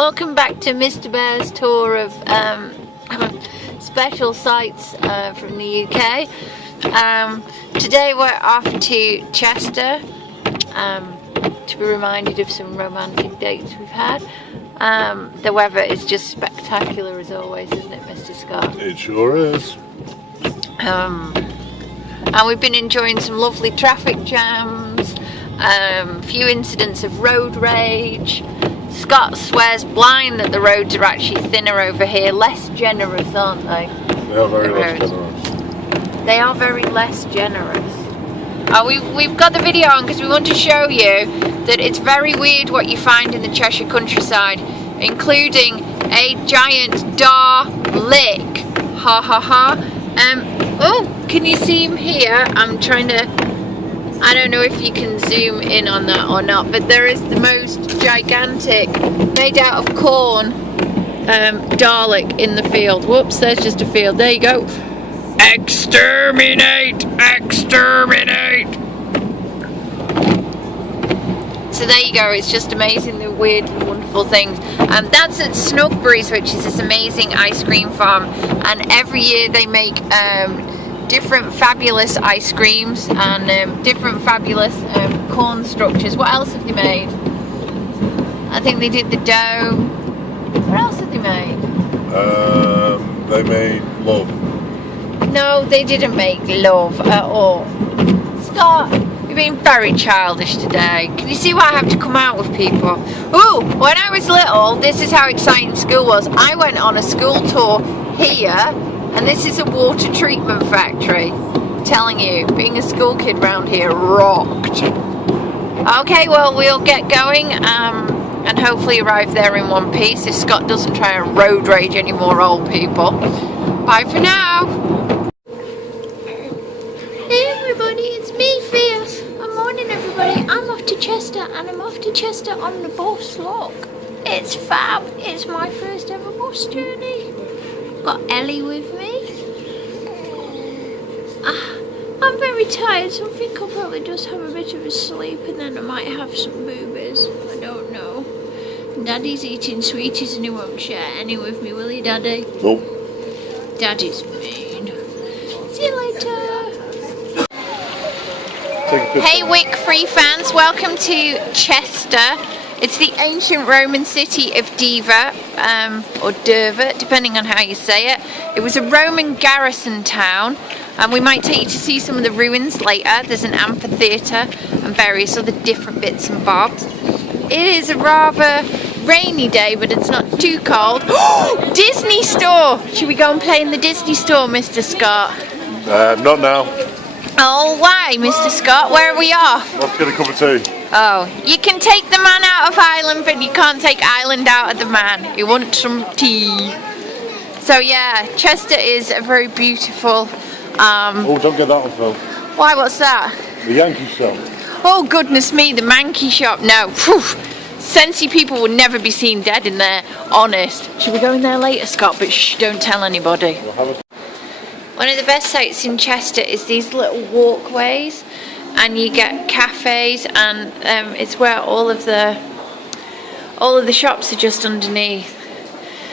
welcome back to Mr. Bear's tour of special sights from the UK. Today we're off to Chester to be reminded of some romantic dates we've had. The weather is just spectacular as always, isn't it, Mr. Scott? It sure is. And we've been enjoying some lovely traffic jams, a few incidents of road rage. Scott swears blind that the roads are actually thinner over here, less generous, aren't they? They are very less generous. They are very less generous. We've got the video on because we want to show you that it's very weird what you find in the Cheshire countryside, including a giant Dalek. Ha ha ha. Oh, can you see him here? I'm trying to, I don't know if you can zoom in on that or not, but there is the most gigantic, made out of corn, Dalek in the field. Whoops, there's just a field. There you go. Exterminate! Exterminate! So there you go, it's just amazing the weird and wonderful things. That's at Snugberries, which is this amazing ice cream farm, and every year they make different fabulous ice creams and different fabulous corn structures. What else have they made? I think they did the dough. What else have they made? They made love. No, they didn't make love at all. Scott, you're being very childish today. Can you see why I have to come out with people? Ooh, when I was little, this is how exciting school was. I went on a school tour here, and this is a water treatment factory. I'm telling you, being a school kid round here rocked. Okay, well, we'll get going and hopefully arrive there in one piece if Scott doesn't try and road rage any more old people. Bye for now. Hey everybody, it's me, Thea. Good morning everybody. I'm off to Chester, and I'm off to Chester on the bus, look. It's fab. It's my first ever bus journey. Got Ellie with me. I'm very tired, so I think I'll probably just have a bit of a sleep and then I might have some boobies. I don't know. Daddy's eating sweeties and he won't share any with me, will he, Daddy? Nope. Daddy's mean. See you later. Hey Wick Free fans, welcome to Chester. It's the ancient Roman city of Diva, or Derva, depending on how you say it. It was a Roman garrison town, and we might take you to see some of the ruins later. There's an amphitheater and various other different bits and bobs. It is a rather rainy day, but it's not too cold. Disney store! Should we go and play in the Disney store, Mr. Scott? Not now. Oh, why, Mr. Scott? Where are we off? Let's get a cup of tea. Oh, you can take the man out of Ireland, but you can't take Ireland out of the man. You want some tea. So yeah, Chester is a very beautiful... Oh, don't get that one, Phil. Why, what's that? The Yankee shop. Oh, goodness me, the Mankey shop. No, whew. Scentsy people would never be seen dead in there, honest. Should we go in there later, Scott? But shh, don't tell anybody. One of the best sights in Chester is these little walkways, and you get cafes, and it's where all of the shops are just underneath.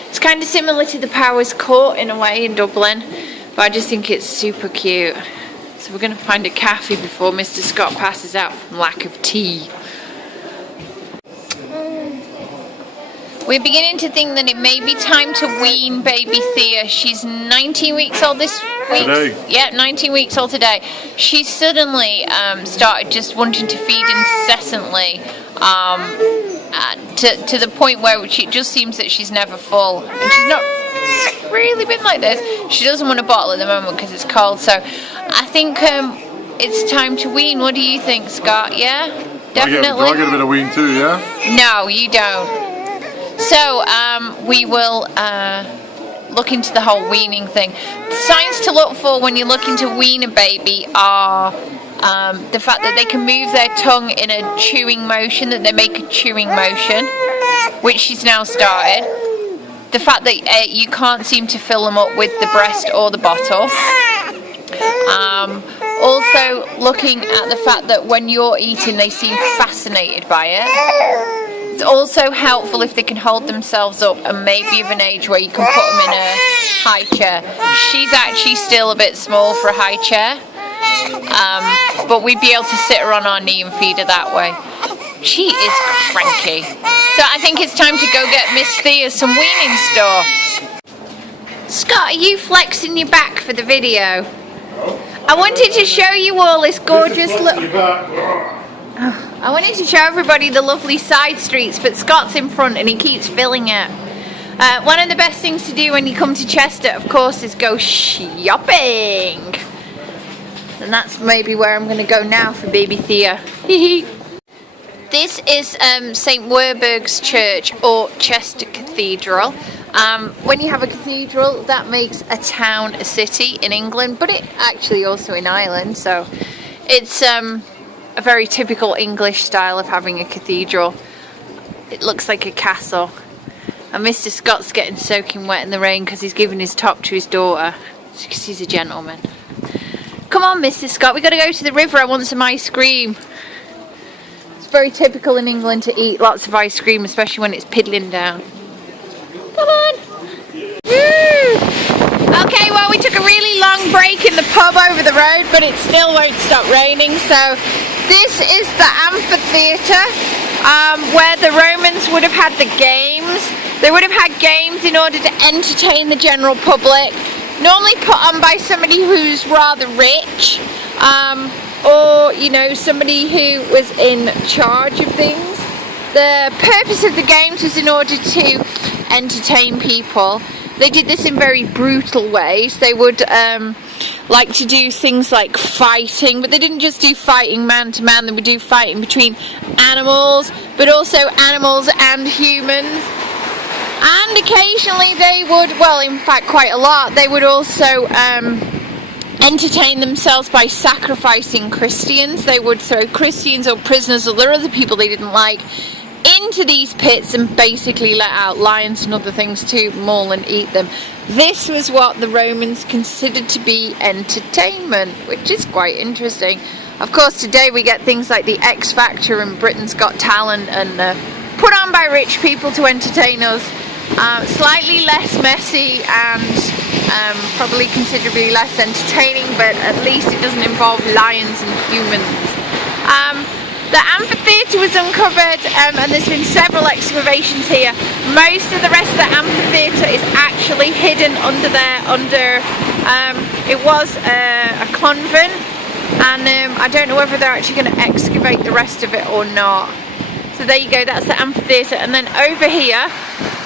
It's kind of similar to the Powers Court in a way in Dublin, but I just think it's super cute. So we're going to find a cafe before Mr. Scott passes out from lack of tea. We're beginning to think that it may be time to wean baby Thea. She's 19 weeks old this week. Today. Yeah, 19 weeks old today. She suddenly started just wanting to feed incessantly to the point where it just seems that she's never full. And she's not really been like this. She doesn't want a bottle at the moment because it's cold. So I think it's time to wean. What do you think, Scott? Yeah? Definitely? Do I get a bit of wean too, yeah? No, you don't. So we will look into the whole weaning thing. The signs to look for when you're looking to wean a baby are the fact that they can move their tongue in a chewing motion, that they make a chewing motion, which she's now started. The fact that you can't seem to fill them up with the breast or the bottle. Also looking at the fact that when you're eating they seem fascinated by it. It's also helpful if they can hold themselves up and maybe of an age where you can put them in a high chair. She's actually still a bit small for a high chair, but we'd be able to sit her on our knee and feed her that way. She is cranky. So I think it's time to go get Miss Thea some weaning stuff. Scott, are you flexing your back for the video? I wanted to show you all this gorgeous look. I wanted to show everybody the lovely side streets, but Scott's in front and he keeps filling it. One of the best things to do when you come to Chester, of course, is go shopping. And that's maybe where I'm going to go now for baby Thea. This is St. Werburgh's Church, or Chester Cathedral. When you have a cathedral, that makes a town a city in England, but it actually also in Ireland, so it's a very typical English style of having a cathedral. It looks like a castle. And Mr. Scott's getting soaking wet in the rain because he's giving his top to his daughter, because he's a gentleman. Come on, Mr. Scott, we got to go to the river. I want some ice cream. It's very typical in England to eat lots of ice cream, especially when it's piddling down. Come on. Woo! Okay, well, we took a really long break in the pub over the road, but it still won't stop raining. So this is the Amphitheater, where the Romans would have had the games. They would have had games in order to entertain the general public, normally put on by somebody who's rather rich, or, you know, somebody who was in charge of things. The purpose of the games was in order to entertain people. They did this in very brutal ways. They would like to do things like fighting, but they didn't just do fighting man to man. They would do fighting between animals, but also animals and humans. And occasionally they would, well, in fact quite a lot, they would also entertain themselves by sacrificing Christians. They would throw Christians or prisoners or other people they didn't like into these pits and basically let out lions and other things to maul and eat them. This was what the Romans considered to be entertainment, which is quite interesting. Of course, today we get things like the X Factor and Britain's Got Talent, and put on by rich people to entertain us. Slightly less messy and probably considerably less entertaining, but at least it doesn't involve lions and humans. The amphitheater was uncovered, and there's been several excavations here. Most of the rest of the amphitheater is actually hidden under there. It was a convent, and I don't know whether they're actually going to excavate the rest of it or not. So there you go, that's the amphitheater. And then over here,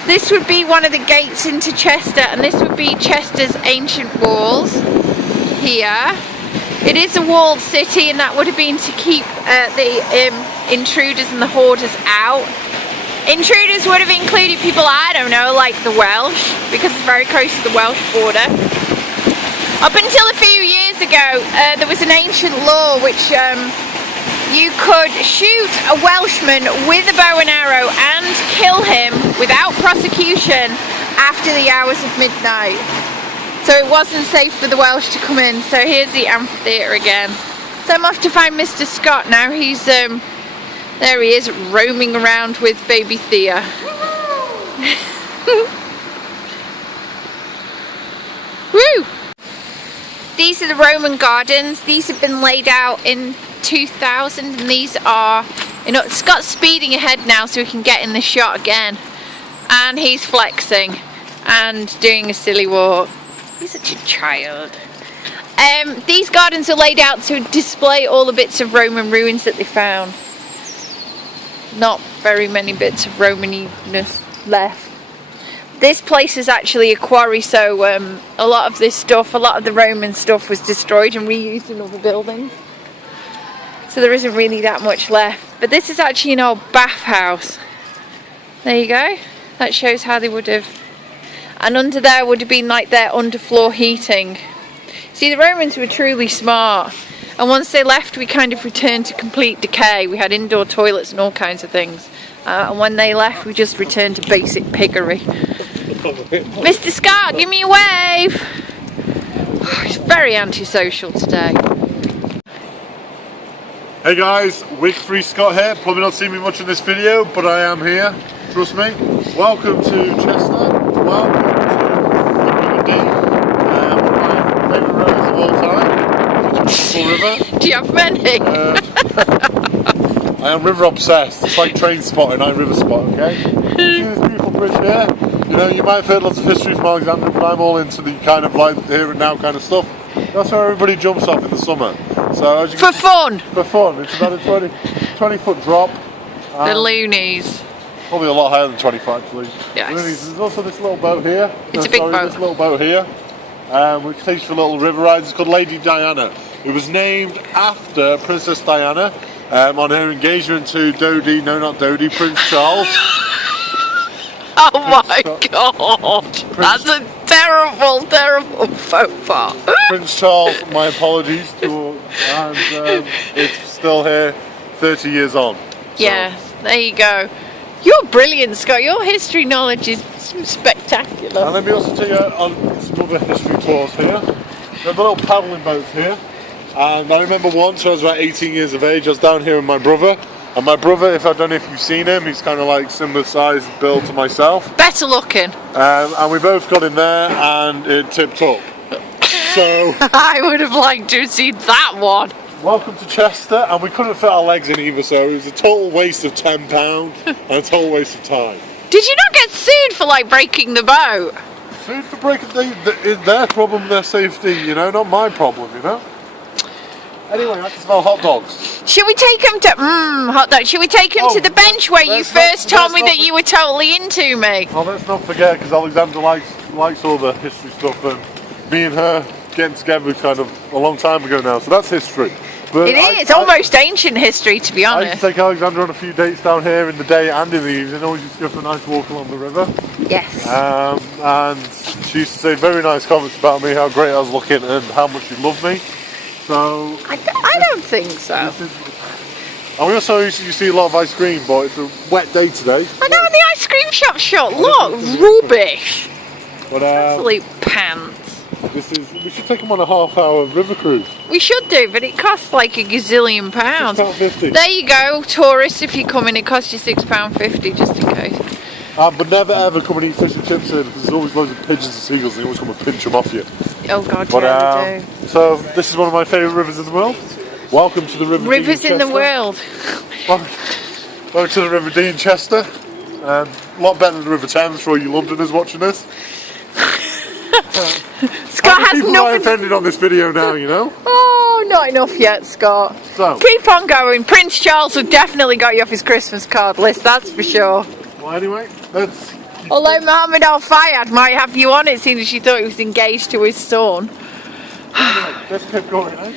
this would be one of the gates into Chester, and this would be Chester's ancient walls here. It is a walled city, and that would have been to keep the intruders and the hoarders out. Intruders would have included people, I don't know, like the Welsh, because it's very close to the Welsh border. Up until a few years ago, there was an ancient law which you could shoot a Welshman with a bow and arrow and kill him without prosecution after the hours of midnight. So it wasn't safe for the Welsh to come in. So here's the amphitheater again. So I'm off to find Mr. Scott now. He's there he is, roaming around with baby Thea. Woo! These are the Roman gardens. These have been laid out in 2000, and these are, you know, Scott's speeding ahead now so we can get in the shot again. And he's flexing and doing a silly walk. He's such a child. These gardens are laid out to display all the bits of Roman ruins that they found. Not very many bits of Romaniness left. This place is actually a quarry, so a lot of this stuff, a lot of the Roman stuff was destroyed and reused in other buildings. So there isn't really that much left. But this is actually an old bathhouse. There you go. That shows how they would have. And under there would have been like their underfloor heating. See, the Romans were truly smart. And once they left, we kind of returned to complete decay. We had indoor toilets and all kinds of things. And when they left, we just returned to basic piggery. Mr. Scott, give me a wave! Oh, he's very antisocial today. Hey guys, Wig Free Scott here. Probably not seen me much in this video, but I am here. Trust me. Welcome to Chester. Welcome to River Dee. One of my favourite rivers of all time. Such a beautiful river. Do you have many? I am river obsessed. It's like train spotting, I river spot, okay? See this beautiful bridge here? You know, you might have heard lots of history from Alexandria, but I'm all into the kind of like here and now kind of stuff. That's where everybody jumps off in the summer. So as you For fun? For fun. It's about a 20 foot drop. The loonies. Probably a lot higher than 25 actually. Yes. There's also this little boat here. It's a big boat. This little boat here. Which takes you for little river rides. It's called Lady Diana. It was named after Princess Diana on her engagement to Dodie, no not Dodie, Prince Charles. Oh my God! That's a terrible, terrible faux pas. Prince Charles, my apologies to, and it's still here 30 years on. So. Yes, there you go. You're brilliant, Scott. Your history knowledge is spectacular. And let me also take you on some other history tours here. There's the little paddling boats here. And I remember once when I was about 18 years of age, I was down here with my brother. And my brother, if I don't know if you've seen him, he's kind of like similar size build to myself. Better looking. And we both got in there and it tipped up. So I would have liked to have seen that one. Welcome to Chester, and we couldn't fit our legs in either, so it was a total waste of £10 and a total waste of time. Did you not get sued for like breaking the boat? Sued for breaking it's their problem, their safety, you know, not my problem, you know. Anyway, I can smell hot dogs. Should we take him to hot dog? Should we take him to the bench where you first told me that you were totally into me? Well, let's not forget, because Alexandra likes all the history stuff, and me and her getting together kind of a long time ago now, so that's history. But it is almost ancient history, to be I used honest. to take Alexandra on a few dates down here in the day and in the evening. Always used to go for a nice walk along the river. Yes. And she used to say very nice comments about me, how great I was looking, and how much she loved me. So I don't think so. And we also used to see a lot of ice cream, but it's a wet day today. I know, and the ice cream shop shut. Look, rubbish. But Absolute pants. we should take them on a half-hour river cruise. We should do, but it costs like a gazillion pounds. £6.50. There you go, tourists. If you come in, it costs you £6.50 just in case. But never ever come and eat fish and chips here, because there's always loads of pigeons and seagulls, and they always come and pinch them off you. Oh God, But yeah, they do. so this is one of my favourite rivers in the world. Welcome to the River Dee Rivers in the Chester. world. Welcome to the River Dee in Chester. A lot better than the River Thames for all you Londoners watching this. Scott has people nothing. are offended on this video now, you know. Oh, not enough yet, Scott. So Keep on going. Prince Charles have definitely got you off his Christmas card list, that's for sure. well, anyway, let's. Although Mohammed Al Fayed might have you on it, seeing as she thought he was engaged to his son. Let's keep going, eh?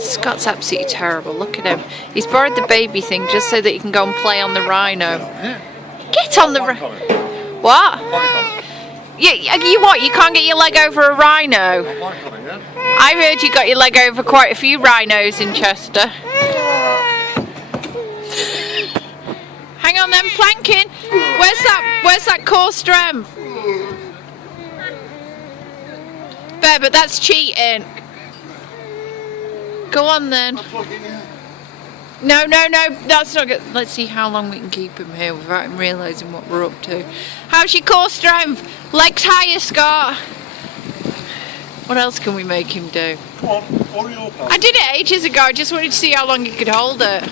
Scott's absolutely terrible. Look at him. He's borrowed the baby thing just so that he can go and play on the rhino. Get on the what? You what? You can't get your leg over a rhino? I heard you got your leg over quite a few rhinos in Chester. Hang on then, planking. Where's that core strength? Bear, but that's cheating. Go on then. No, that's not good. Let's see how long we can keep him here without him realising what we're up to. How's your core strength? Legs higher, Scott. What else can we make him do? Come on, order your pal. I did it ages ago. I just wanted to see how long he could hold it.